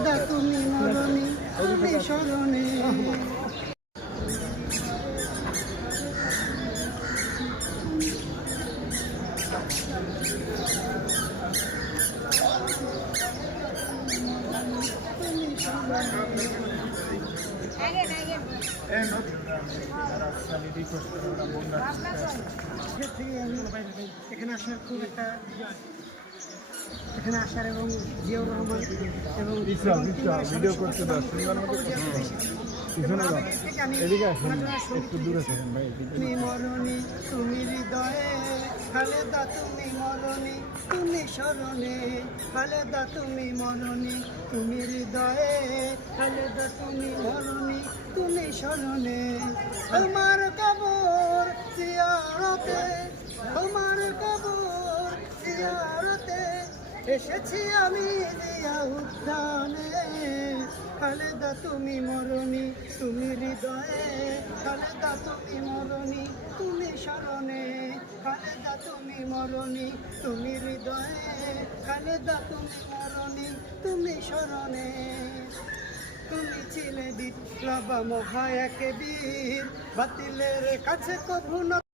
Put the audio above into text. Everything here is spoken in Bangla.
খালেদা তুমি মরণী, তুমি স্মরণে। এখানে আসার এবং জিয়াউর রহমান এবং ভিডিও করতে তুমি মরণী তুমি হৃদয়ে, খালেদা তুমি মরণী তুমি স্মরণে, খালেদা তুমি মরণী তুমি হৃদয়ে, খালেদা তুমি মরণী তুমি স্মরণে। তোমার কবর জিয়ারতে, তোমার কবর জিয়ারতে এসেছি আমি জিয়া উদ্যানে। খালেদা তুমি মরণী তুমি হৃদয়ে, খালেদা তুমি মরণী তুমি স্মরণে, খালেদা তুমি মরণী তুমি হৃদয়ে, খালেদা তুমি মরণী তুমি স্মরণে। তুমি ছিলে বিপ্লব মহা এক বীর, বাতিলের কাছে কভু